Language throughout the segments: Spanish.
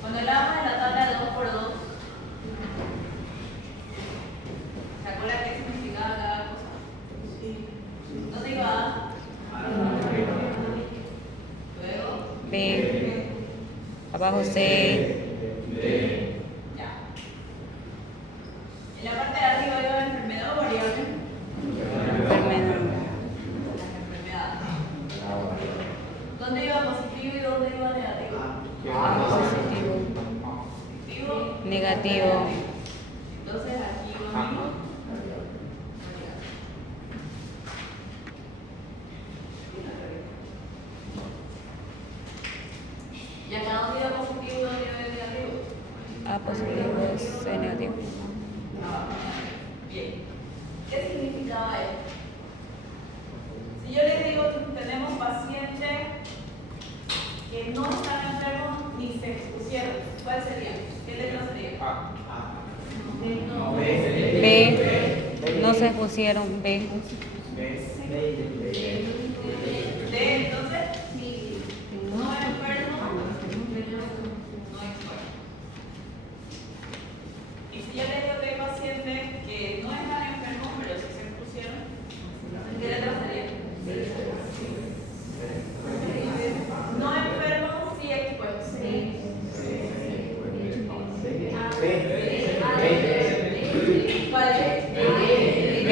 Cuando hablamos de la tabla de 2 por 2, ¿se acuerdan qué significaba cada cosa? Sí. ¿Dónde iba A? Luego B. Abajo C. ya. En la parte de arriba iba enfermedad o variable. Enfermedad. Enfermedad. ¿Dónde iba positivo y dónde iba negativo? Positivo. Positivo. Negativo. Entonces aquí lo mismo. ¿Y acá dónde iba positivo y dónde iba negativo? A positivo, C negativo. Bien. ¿Qué significaba esto? Si yo les digo que tenemos pacientes que no están enfermos ni se expusieron, ¿cuál sería? ¿Qué letra sería? No. B. No se pusieron B. D, entonces, no enfermo, no expuesto. Y si yo les digo que hay pacientes que no están enfermos, pero sí se expusieron, ¿qué letra sería? No enfermos, sí expuestos. ¿Cuál es? B.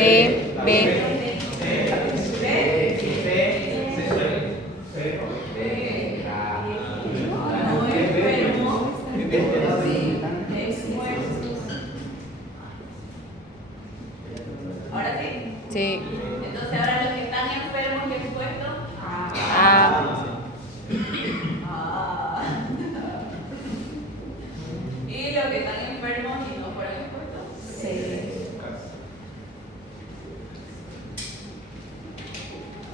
B. No enfermos, expuestos. ¿Ahora sí? Sí. Entonces ahora los que están enfermos y expuestos. A. Ah. Y los que están enfermos y no fueron expuestos. C.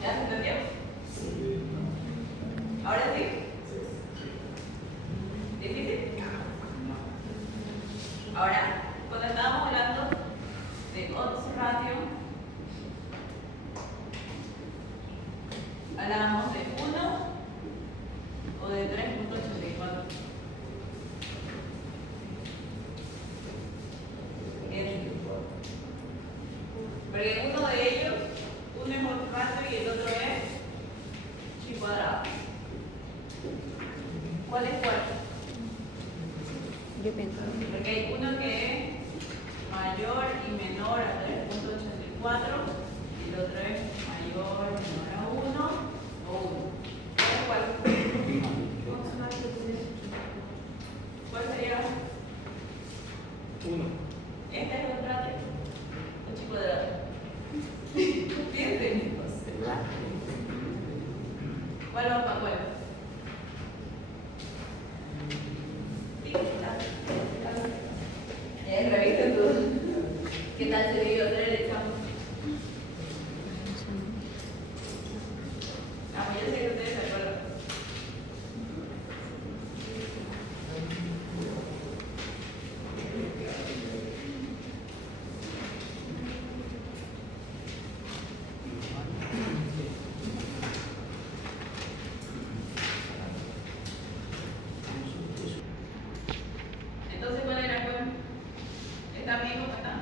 ¿Ya se entendió? ¿Ahora sí? ¿Difícil? Ahora, cuando estábamos hablando de odds ratio, hablábamos de 1 o de 3.84. Porque uno de ellos, uno es odds ratio y el otro es chi cuadrado. ¿Cuál es cuál? Yo pienso. Porque hay uno que es mayor y menor a 3.84 y el otro es mayor y menor a 1 o 1. ¿Cuál es cuál? ¿Cuál sería? 1. Este es el ratio. El chi cuadrado. Piensen. ¿Cuál va para cuál? Revisen tú. ¿Qué tal se vivió otra elección? Yo sé que ustedes se acuerdan. Entonces, ¿cuál era? ¿Está bien cómo está?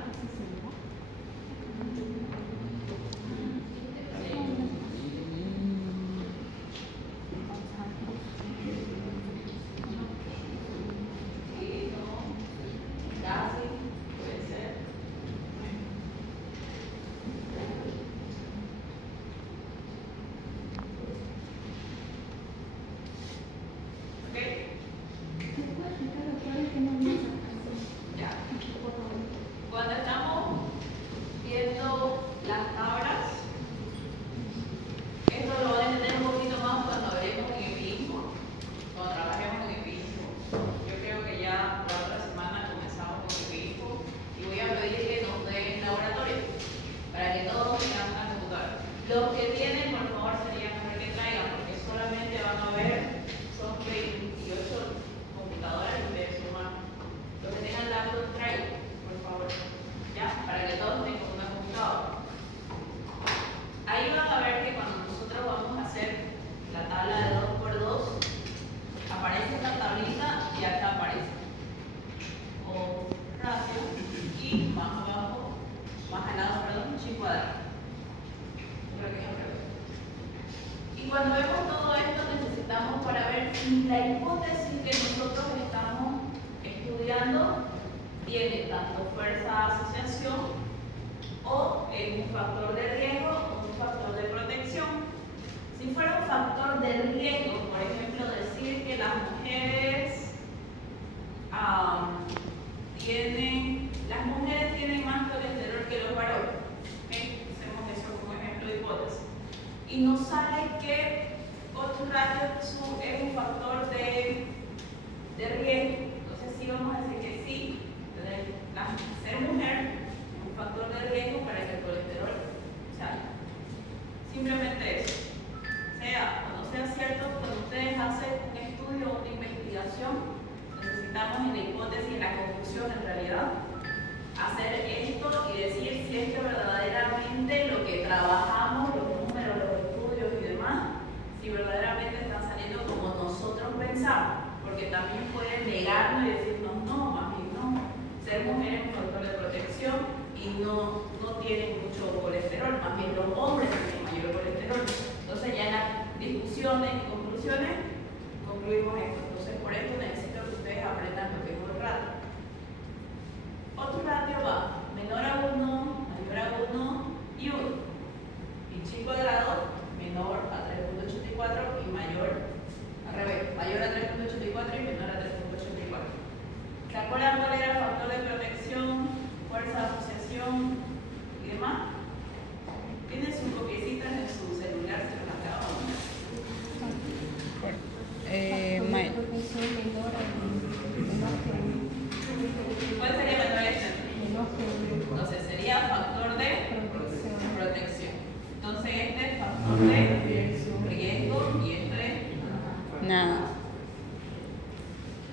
la hipótesis que nosotros estamos estudiando tiene tanto fuerza asociación o es un factor de riesgo o un factor de protección. Si fuera un factor de riesgo, por ejemplo, decir que las mujeres tienen más colesterol que los varones, ¿okay? Hacemos eso como ejemplo de hipótesis. Y nos sale que otro ratio es un factor de riesgo. Entonces sí vamos a decir que sí, ser mujer es un factor de riesgo para que el colesterol salga. Simplemente eso. Sea o no sea cierto, cuando ustedes hacen un estudio o una investigación, necesitamos en la hipótesis, en la conclusión en realidad, hacer esto y decir si es que verdaderamente lo que trabajamos, los números, los estudios y demás, si verdaderamente están saliendo como nosotros pensamos, porque también pueden negarnos y decirnos no, más bien no, ser mujer es un factor de protección y no tienen mucho colesterol, más bien los hombres tienen mayor colesterol. Entonces ya en las discusiones y conclusiones concluimos esto. Entonces por esto necesito que ustedes aprendan lo que es un ratio. Otro ratio va menor a 1, mayor a 1 y 1. Y chi cuadrado menor a 3.84 y mayor al revés, mayor a 3.84 y menor a 3.84. ¿Se acuerdan cuál era el factor de protección, fuerza de asociación y demás? Tienen sus copiecitas en su celular, se los acabo de ¿Cuál sería menor a este? Entonces sería factor de protección. Entonces este es factor de riesgo y este Nada.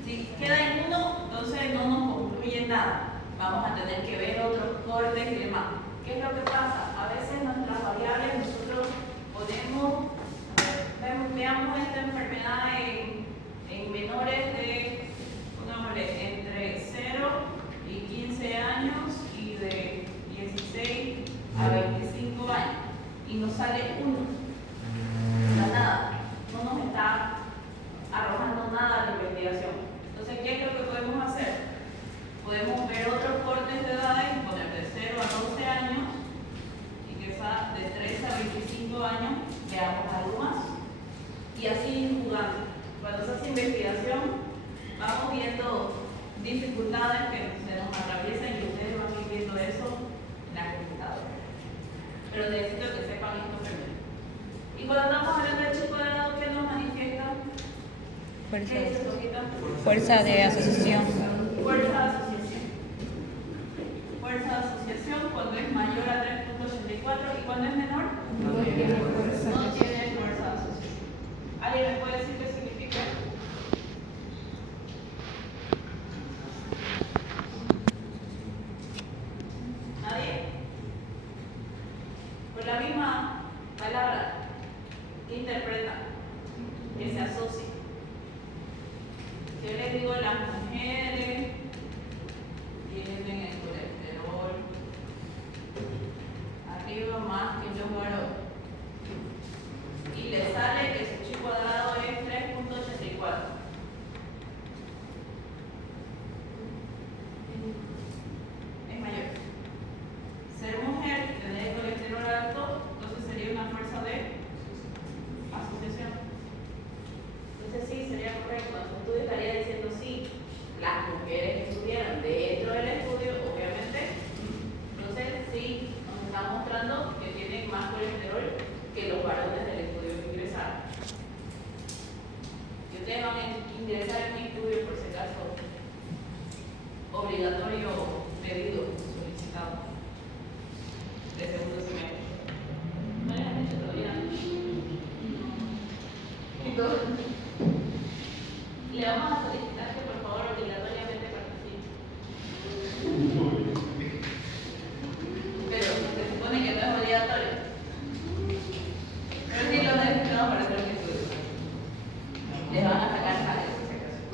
si queda en 1, entonces no nos concluye nada. Vamos a tener que ver otros cortes y demás. ¿Qué es lo que pasa? A veces nuestras variables nosotros podemos, veamos esta enfermedad en menores de, pongámosle, entre 0 y 15 años y de 16 a 25 años. Y nos sale 1. O sea, nada. No nos está arrojando nada a la investigación. Entonces, ¿qué es lo que podemos hacer? Podemos ver otros cortes de edades y poner de 0 a 12 años y quizás de 13 a 25 años veamos algo más. Y así ir jugando. Cuando se hace investigación, vamos viendo dificultades que se nos atraviesan y ustedes van a ir viendo eso en la computadora. Pero necesito que sepan esto primero. Y cuando estamos hablando de chi cuadrado, ¿qué nos manifiesta? Fuerza de asociación. Fuerza de asociación. Fuerza de asociación cuando es mayor a 3.84 y cuando es menor no tiene fuerza de asociación. ¿Alguien me puede decir qué significa? ¿Nadie? Por la misma palabra, ¿qué interpreta? Que se asocia. Yo les digo, las mujeres tienen el colesterol arriba más que los varones. Y le sale que su chi cuadrado es 3.84. Es mayor. Ser mujer y tener el colesterol alto, entonces sería una fuerza de asociación. Entonces sí, sería correcto. El estudio estaría diciendo sí, las mujeres que estuvieron dentro del estudio, obviamente, entonces sí, nos está mostrando que tienen más colesterol que los varones del estudio que ingresaron. Y ustedes van a ingresar en un estudio, por si acaso, obligatorio, pedido, solicitado, de segundo semestre. ¿No le han hecho todavía? Y todo. Le vamos a solicitar que por favor obligatoriamente participe. Pero se supone que no es obligatorio. Pero sí lo necesitamos para hacer un estudio. Les van a sacar sangre por si acaso.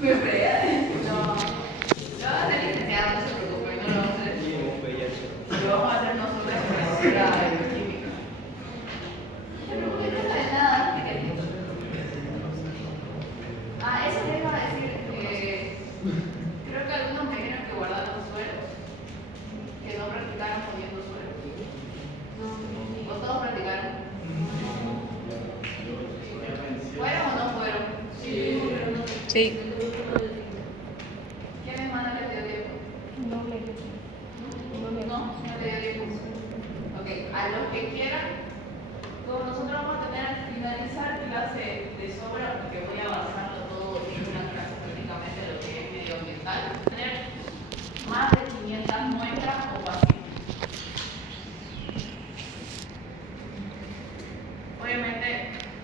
Me fregué. No. Lo va a hacer licenciado, no se preocupen, no lo vamos a hacer. Lo vamos a hacer nosotros con la química. Sí. ¿Quiénes más le dio tiempo? No le dio. No le dio tiempo. Ok, a los que quieran, como nosotros vamos a tener al finalizar clase de sobra, porque voy a avanzarlo todo en una clase prácticamente lo que es medioambiental, tener más de 500 muestras o pacientes. Obviamente,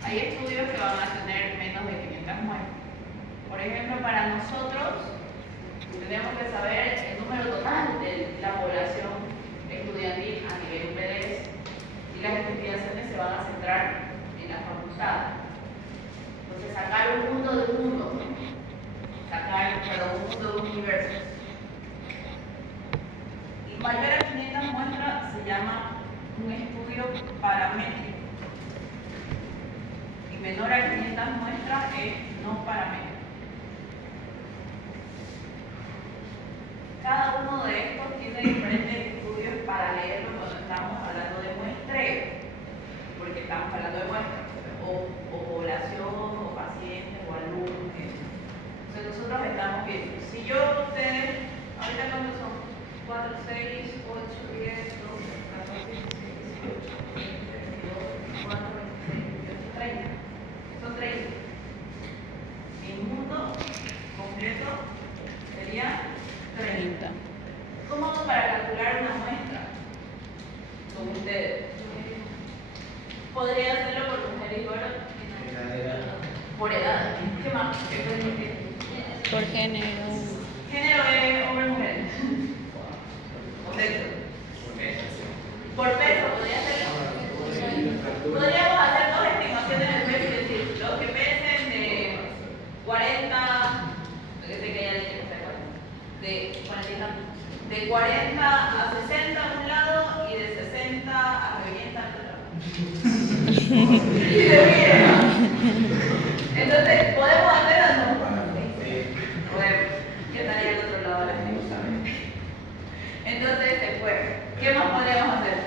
hay estudios que van a tener menos de 500 muestras. Por ejemplo, para nosotros, tenemos que saber el número total de la población estudiantil a nivel UPDS y las investigaciones se van a centrar en la facultad. Entonces, sacar un mundo de un mundo, un mundo de un universo. Y mayor a 500 muestras se llama un estudio paramétrico. Y menor a 500 muestras es no paramétrico. Cada uno de estos tiene diferentes estudios para leerlo cuando estamos hablando de muestreo, porque estamos hablando de muestras, o población, o pacientes, o alumnos. Entonces nosotros estamos viendo, si yo ustedes, ahorita cuántos son, 4, 6, 8, 10, 12, 14, 16, 18, 20, 22, 24, 26, 28, 30. Son 30. El mundo completo sería 30. ¿Cómo hago para calcular una muestra? Con ustedes. Podría hacerlo por mujer y varón. Por edad. ¿Qué más? Por género. Género es hombre y mujer. O sexo. Por peso, podría hacerlo. Podríamos hacer dos estimaciones de peso, es decir, los que pesen de 40, que sé que ya le quiero de 40 a 60 a un lado y de 60 a 90 al otro. Entonces, ¿podemos hacerlo o no? Bueno, yo estaría al otro lado de la gente. Entonces, después, ¿qué más podríamos hacer?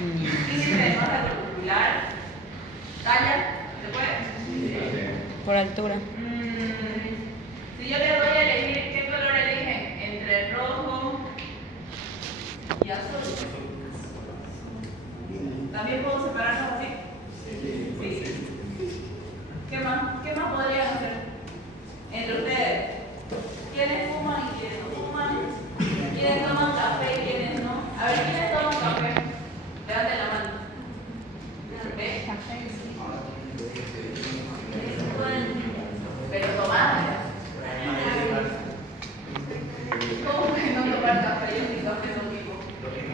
Índice de masa corporal, talla, ¿se puede? Por altura. Si yo les doy a elegir, ¿qué color eligen? Entre rojo y azul. ¿También puedo separarlos así? Sí. ¿Qué más podrían hacer? Entre ustedes. ¿Quiénes fuman y quiénes no fuman? ¿Quiénes toman café y quiénes no? A ver, ¿quiénes toman café? Levanten la mano. ¿Ves? Pero tomar. ¿Cómo que no tomar café? Yo sin café no vivo.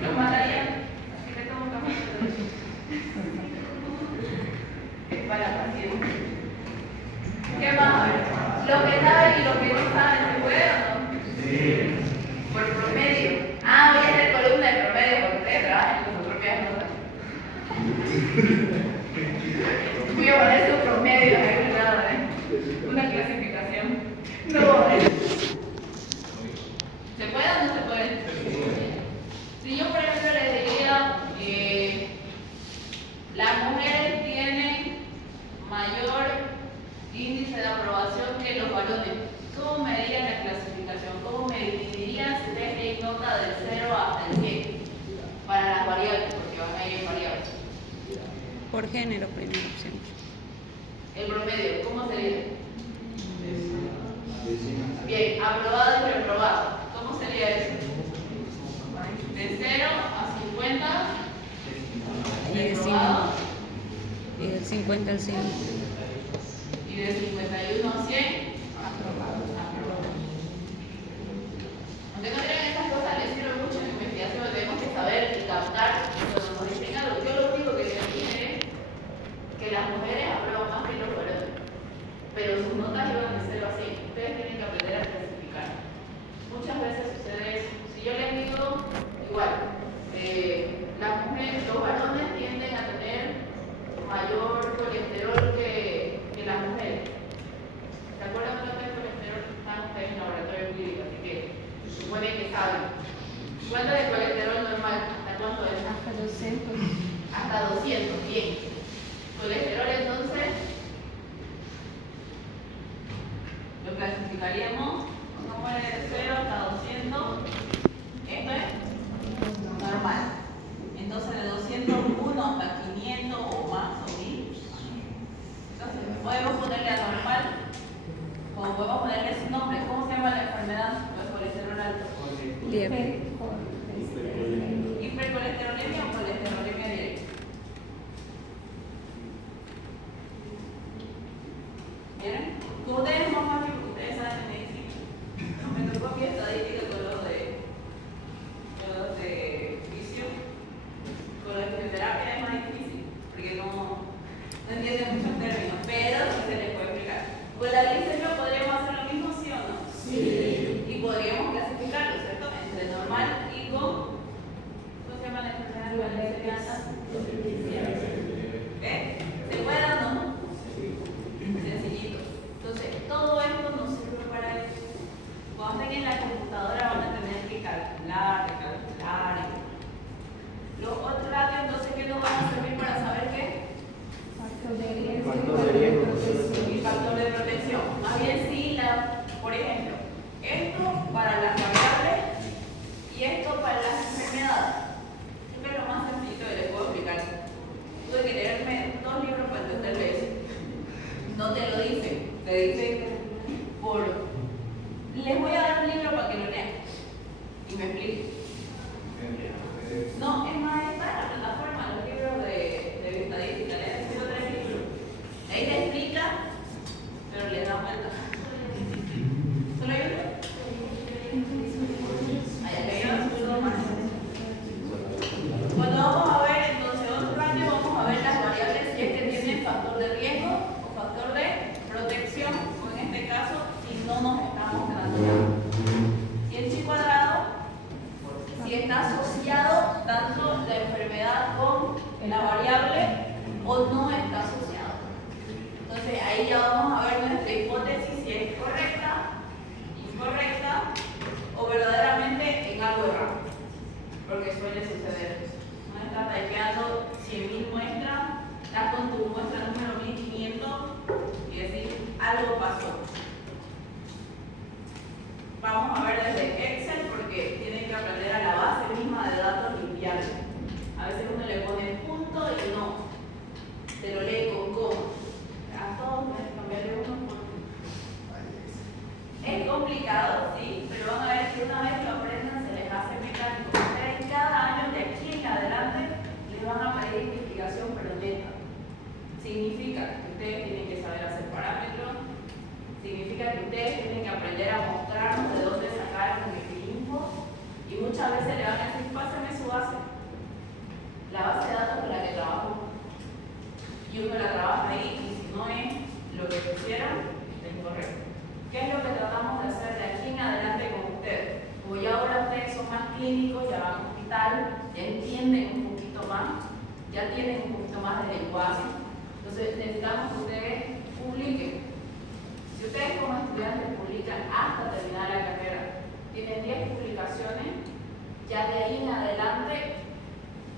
¿Los matarían? Así que tomo café. Es para pacientes. ¿Qué más? Los que saben y los que no saben, ¿se puede o no? Sí. Por promedio. Voy a hacer columna de promedio porque ustedes trabajan con sus propias notas. Voy a poner su promedio en algún lado, una clasificación. No, ¿se puede o no se puede? Si yo, por ejemplo, les diría las mujeres tienen mayor índice de aprobación que los varones, ¿cómo me dirían la clasificación? ¿Cómo me dividirían si ustedes tienen nota del 0 hasta el 100? Para las variables, porque van a ir variables. Por género, primera opción. El promedio, ¿cómo sería? Bien, aprobado y reprobado. ¿Cómo sería eso? De 0 a 50. Reprobado. Y del 50 al 100. Y de 51 a 100. Aprobado. Aunque no crean, estas cosas les sirven mucho en la investigación. Tenemos que saber y captar cuando nos dicen algo. Yo lo único que les dije es que las mujeres aprueban más que los varones, pero sus notas iban de 0 a 100. Ustedes tienen que aprender a clasificar. Muchas veces sucede eso. Si yo les digo, igual, las mujeres, los varones tienden a tener mayor colesterol que las mujeres. ¿Se acuerdan cuánto es colesterol? Están ustedes en laboratorio clínico, así que supone que saben. ¿Cuánto es el colesterol normal? ¿Hasta cuánto es? Hasta 200. Hasta 200, bien. Colesterol entonces 10. ¿Hipercolesterolemia o colesterolemia directa? ¿Vieron? Con ustedes es más fácil porque ustedes saben de medicina. Me tocó mi estadística con los de fisión. Con la fisioterapia es más difícil porque no entienden muchos términos, pero sí se les puede explicar. Con la glicemia podríamos hacer lo mismo, ¿sí o no? Sí. Y podríamos clasificarlo, ¿cierto? Entre normal y con. ¿Cómo se llama la enfermedad de la glicemia alta? ¿Se puede dar, no? Sencillito. Entonces, todo esto nos sirve para eso. Cuando estén en la computadora van a tener que calcular. Los otros radios, entonces, ¿qué nos van a servir para saber qué? Factor de riesgo. Y factor de protección. Más bien sí, por ejemplo, esto para las variables y esto para las enfermedades. Esto es lo más sencillo que les puedo explicar. Tuve que leerme 2 libros para entenderlo eso. No te lo dice, te dice por. Les voy a dar un libro para que lo lean y me expliquen. No, es más, está en la plataforma, los libros de estadística, le han sido 3 libros. Ahí le explica, pero le da vuelta. ¿Solo hay uno? Ahí le dio uno más. Cuando vamos a ver, entonces, otro rango, vamos a ver las variables si es que tienen factor de riesgo o factor de protección, o en este caso, si no nos estamos transformando. Y el chi cuadrado, si está asociado tanto la enfermedad con la variable o no está asociado. Entonces ahí ya vamos a ver nuestra hipótesis si es correcta, incorrecta o verdaderamente en algo errado. Porque suele suceder. Uno está typeando 100.000 muestras, estás con tu muestra número 1500 y decir algo pasó. Vamos a ver desde Excel porque tienen que aprender a la base misma de datos limpiables. A veces uno le pone punto y no. Te lo lee con coma. A todos pueden cambiarle uno por uno. Es complicado, sí, pero van a ver que una vez lo aprendan se les hace mecánico. Ustedes cada año de aquí en adelante les van a pedir investigación pero neta. Significa que ustedes tienen que saber hacer parámetros. Significa que ustedes tienen que aprender a mostrarnos de dónde sacaron el info y muchas veces le van a decir, pásame su base, la base de datos con la que trabajo. Y uno la trabaja ahí y si no es lo que pusieron, es incorrecto. ¿Qué es lo que tratamos de hacer de aquí en adelante con ustedes? Como ya ahora ustedes son más clínicos, ya van al hospital, ya entienden un poquito más, ya tienen un poquito más de lenguaje. Entonces necesitamos que ustedes publiquen. Si ustedes como estudiantes publican hasta terminar la carrera, tienen 10 publicaciones, ya de ahí en adelante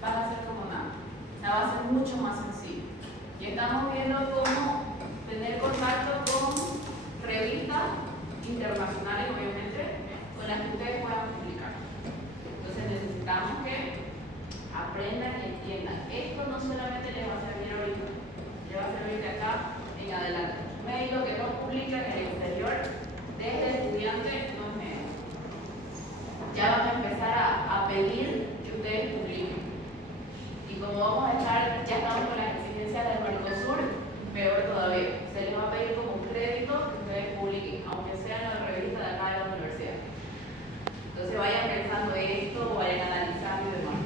van a ser como nada. O sea, va a ser mucho más sencillo. Y estamos viendo cómo tener contacto con revistas internacionales, obviamente, con las que ustedes puedan publicar. Entonces necesitamos que aprendan y entiendan. Esto no solamente les va a servir ahorita, les va a servir de acá en adelante. Médico que no publica en el exterior, desde estudiante no es menos. Ya van a empezar a pedir que ustedes publiquen. Y como vamos a estar, ya estamos con las exigencias del Mercosur, peor todavía. Se les va a pedir como un crédito que ustedes publiquen, aunque sea en la revista de acá de la universidad. Entonces vayan pensando esto, vayan analizando y demás.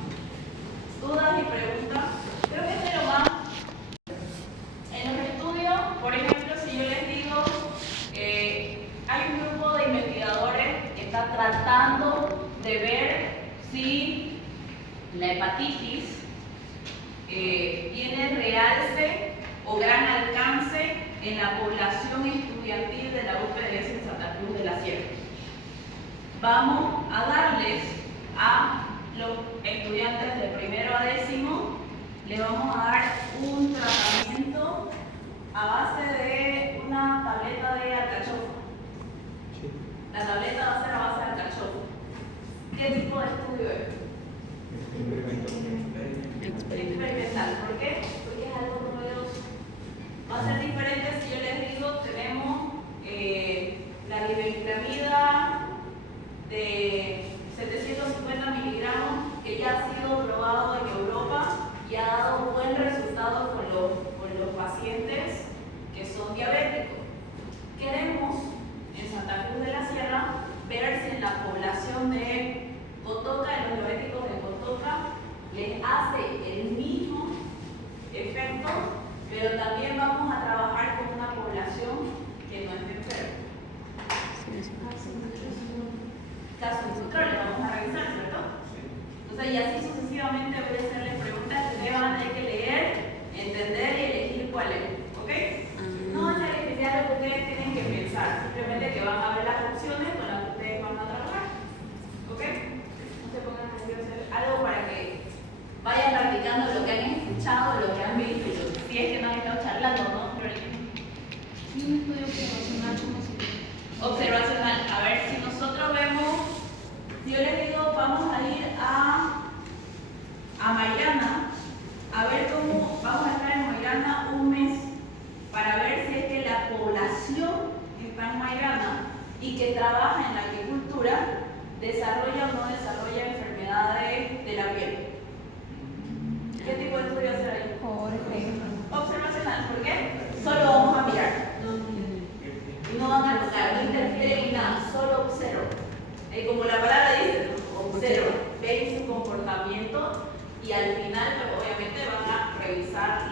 ¿Dudas y preguntas? Creo que este es lo más. En los estudios, por ejemplo, si yo les digo, hay un grupo de investigadores que está tratando de ver si la hepatitis tiene realce o gran alcance en la población estudiantil de la UPDS en Santa Cruz de la Sierra. Vamos a darles a los estudiantes de primero a décimo, les vamos a dar un tratamiento a base de una tableta de alcachofa. La tableta va a ser a base de alcachofa. ¿Qué tipo de estudio es? Experimental. ¿Por qué? Porque es algo novedoso. Va a ser diferente si yo les digo, tenemos la libertramida de 700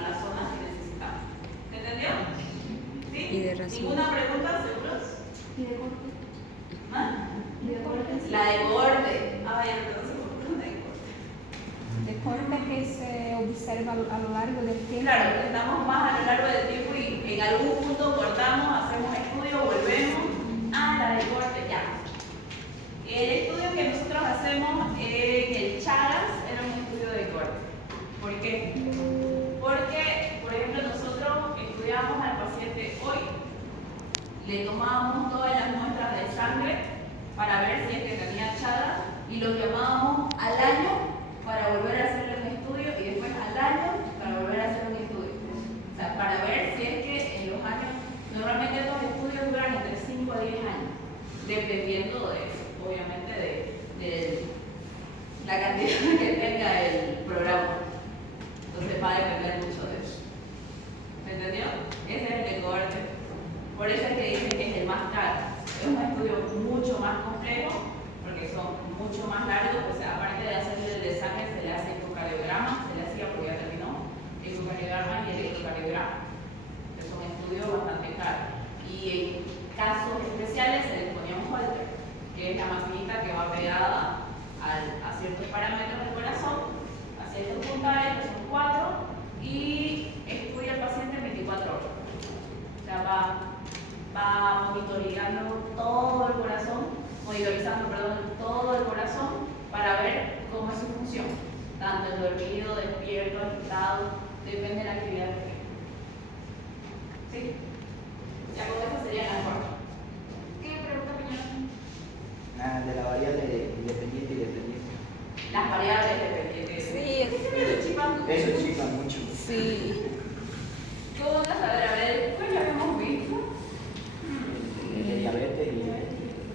las zonas que necesitamos. ¿Se entendió? ¿Sí? Y de razón. ¿Ninguna pregunta, seguros? ¿Y de corte? ¿Ah? ¿Y de corte? La de corte. Ah, ya no sé por qué no hay corte. De corte que se observa a lo largo del tiempo. Claro, estamos más a lo largo del tiempo y en algún punto cortamos, hacemos estudio, volvemos. Ah, la de corte, ya. El estudio que nosotros hacemos en el Chagas era un estudio de corte. ¿Por qué? Porque, por ejemplo, nosotros estudiábamos al paciente hoy, le tomábamos todas las muestras de sangre para ver si es que tenía Chagas y lo llamábamos al año para volver a hacerle un estudio y después al año para volver a hacer un estudio. O sea, para ver si es que en los años, normalmente estos estudios duran entre 5 a 10 años, dependiendo de, obviamente, de la cantidad que tenga el programa. Entonces va a depender mucho de eso. ¿Me entendió? Ese es el de cohorte. Por eso es que dicen que es el más caro. Es un estudio mucho más complejo, porque son mucho más largos. O sea, aparte de hacerle el de sangre, se le hace ecocardiograma, se le hacía porque ya terminó, ecocardiograma y electrocardiograma. Que son estudios bastante caros. Y en casos especiales se les ponía un holter, que es la maquinita que va pegada a ciertos parámetros del corazón, a ciertos puntales, que son 4, y estudia al paciente en 24 horas. O sea, va monitorizando todo el corazón, todo el corazón para ver cómo es su función, tanto el dormido, despierto, agitado, depende de la actividad que tenga. ¿Sí? Ya con eso sería la forma. ¿Qué pregunta, Peña? De la variable independiente y dependiente. Las variables dependientes. Sí, ¿Qué se me lo chipan? Eso chica mucho. Sí. ¿Qué vamos a saber? A ver, ¿cuál ya habíamos visto? De diabetes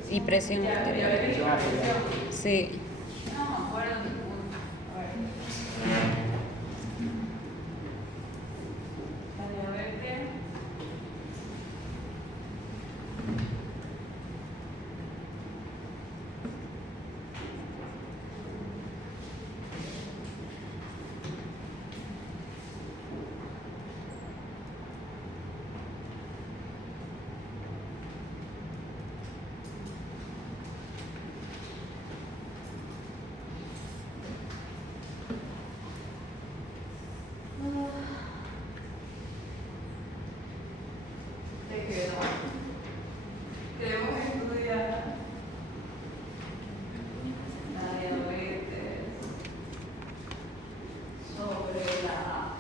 Y presión Ya, arterial. diabetes y hipertensión. Sí. No me acuerdo ninguna. A ver. La diabetes. Queremos estudiar la diabetes sobre la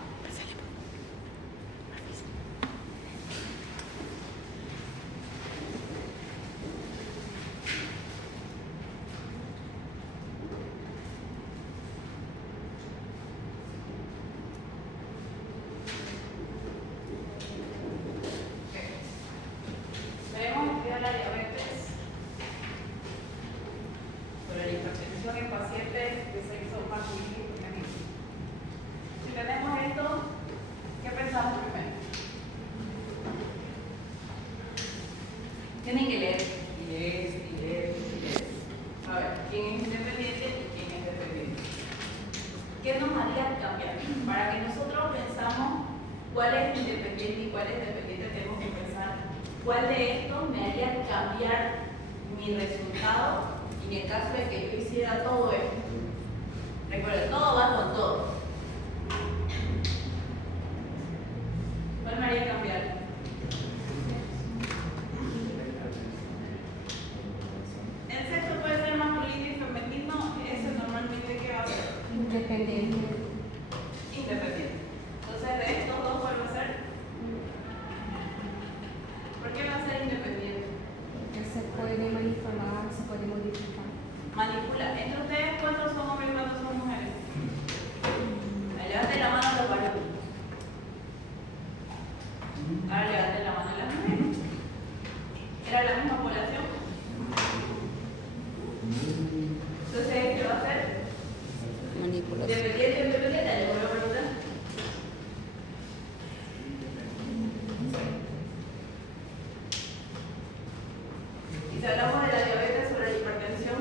Queremos estudiar la diabetes sobre la hipertensión en pacientes de sexo masculino y femenino. Si tenemos esto, ¿qué pensamos primero? Tienen que leer y leer y leer y leer. A ver, ¿quién es independiente y quién es dependiente? ¿Qué nos haría cambiar? Para que nosotros pensamos cuál es independiente y cuál es dependiente, tenemos que pensar cuál de estos me haría cambiar mi resultado en el caso de que yo hiciera todo esto. Recuerden, todo va con todo. ¿Cuál me haría cambiar? El sexo puede ser masculino y femenino, eso normalmente ¿qué va a ser? Independiente. Independiente. Entonces, de estos dos, ¿cuál va a ser? ¿Por qué va a ser independiente? Que se puede manipular, se puede modificar. Manipula. Entre ustedes, ¿cuántos son hombres y cuántos son mujeres? Levanten la mano los varones. Ahora levanten la mano las mujeres. ¿Era la misma población? Entonces, ¿qué va a ser? Manipulación. Independiente, independiente. Le vuelvo a preguntar. Y si hablamos de la diabetes sobre la hipertensión,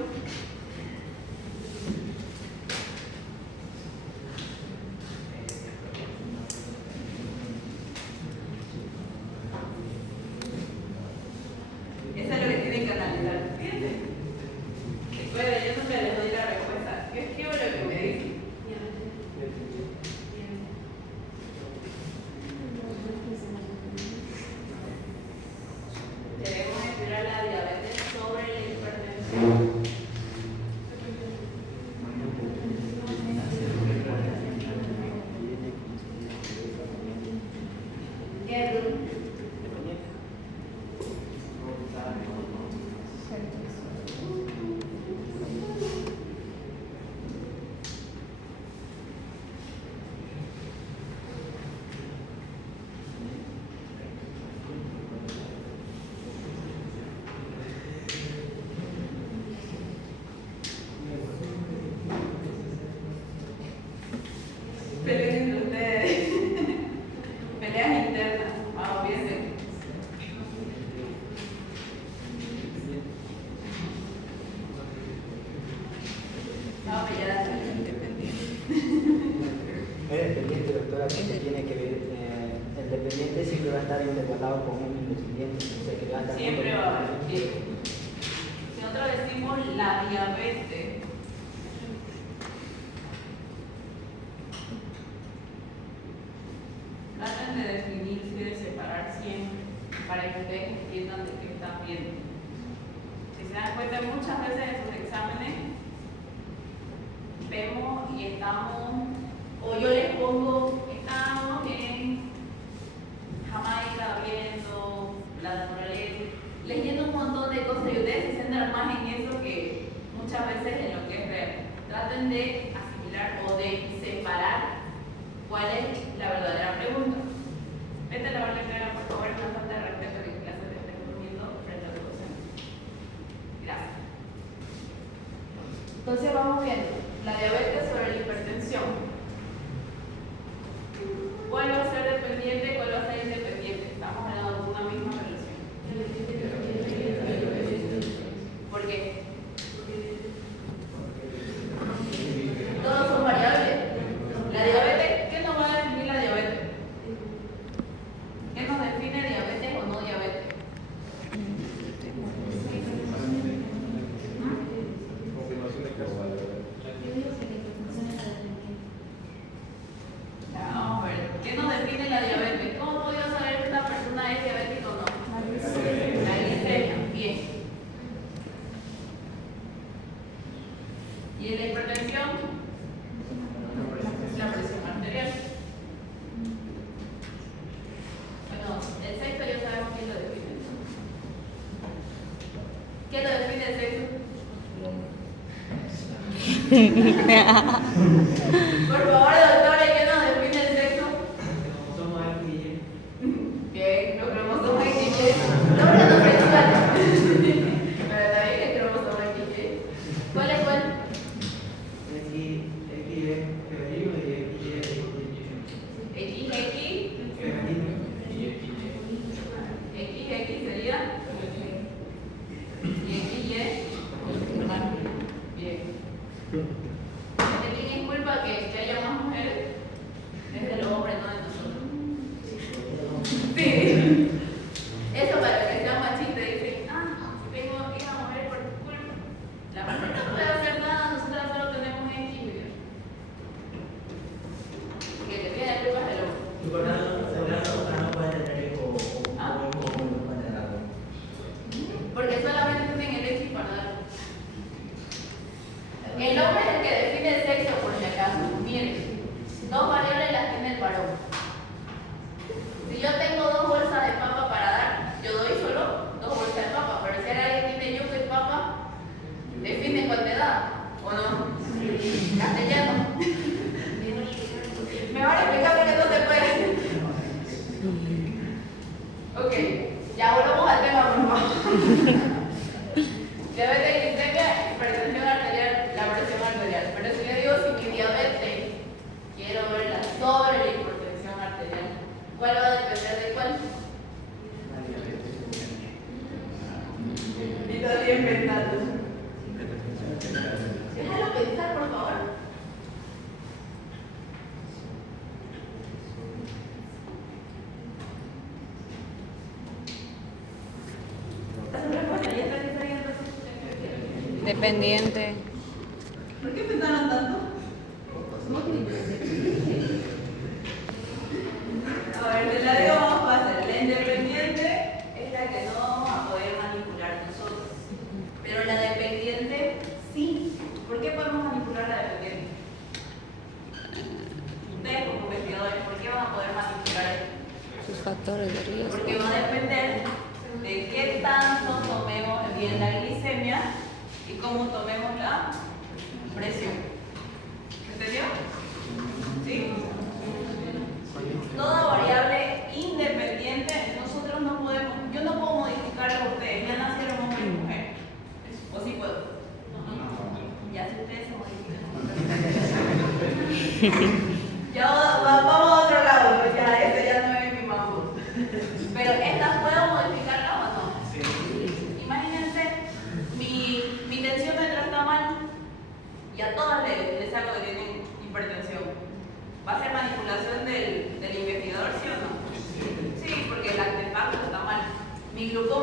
Dependiente. Peleen entre ustedes. Peleas internas. Vamos, piensen. Vamos a pelear así. Es dependiente, doctora, porque tiene que ver, el dependiente siempre va a estar intercalado con un independiente, o sea que va a estar Siempre va a haber. Si nosotros decimos la diabetes, traten de definirse y de separar siempre para que ustedes entiendan de qué están viendo. Si se dan cuenta, muchas veces en sus exámenes vemos y estamos, o yo les pongo, estamos en Jamaica viendo la naturaleza, leyendo un montón de cosas y ustedes se centran más en eso que muchas veces en lo que es real. Traten de asimilar o de separar cuál es la verdadera pregunta. Vete a lavar la cara, por favor, es una falta de respeto que en clase te estés durmiendo frente a tu docente. Gracias. Entonces vamos viendo la diabetes sobre la hipertensión. ¿Cuál va a ser dependiente? ¿Cuál va a ser independiente? Estamos hablando de una misma relación. ¿Por qué? Todos son variables. La diabetes, ¿qué nos va a definir la diabetes? ¿Qué nos define diabetes o no diabetes? Ya, vamos a ver. ¿Qué nos define la diabetes? ¿Cómo puedo saber que una persona es diabética o no? La glicemia. Bien. ¿Y en la hipertensión? La presión arterial. Bueno, el sexo ya sabemos quién lo define. ¿Qué lo define el sexo? Por favor, doctora, ¿qué nos define el sexo? Bien, los cromosomas XY. No, no sexual. Pero también el cromosoma XY. ¿Cuál es cuál? XX sería y XY. Bien. ¿De quién es culpa que haya más mujeres? Es de los hombres, no de nosotros. Sí. Eso para que sea machista dicen, si tengo hijas mujeres por tu culpa. La mujer no puede hacer nada, nosotras solo tenemos X. Que te pida culpa es el hombre. Porque solamente tienen el X para dar. El hombre es el que define el sexo, por si acaso. Miren, dos variables las tiene el varón. Si yo tengo dos bolsas de papa para dar, yo doy solo dos bolsas de papa. Pero si ahora alguien tiene yuca y papa, define cuál te da, ¿o no? Castellano. Me van a explicar por qué no se puede. Ok, ya volvamos al tema, por favor. Diabetes, glicemia, hipertensión arterial, la presión arterial. Pero si le digo si mi diabetes quiero verla sobre la hipertensión arterial, ¿cuál va a depender de cuál? Y todavía inventando. Déjalo pensar, por favor. Dependiente. ¿Por qué pensaron tanto? A ver, te la digo más fácil. La independiente es la que no vamos a poder manipular nosotros. Pero la dependiente, sí. ¿Por qué podemos manipular la dependiente? Ustedes como investigadores, ¿por qué van a poder manipular esto? Sus Factores de riesgo. Porque va a depender de qué tanto tomemos bien la glicemia y cómo tomemos la presión. ¿Entendió? ¿Sí? Toda variable independiente, nosotros no podemos, yo no puedo modificarlo a ustedes, ya nacieron hombre y mujer. ¿O sí puedo? Ya si ustedes se modifican. Ya vamos a otro lado, pues ya ese ya no es mi mambo. Pero estas puedo modificarlas o no. Sí. Imagínense, mi tensiómetro está mal y a todas les salgo que tienen hipertensión. ¿Va a ser manipulación del investigador, sí o no? Sí, porque el artefacto está mal. Mi glucosa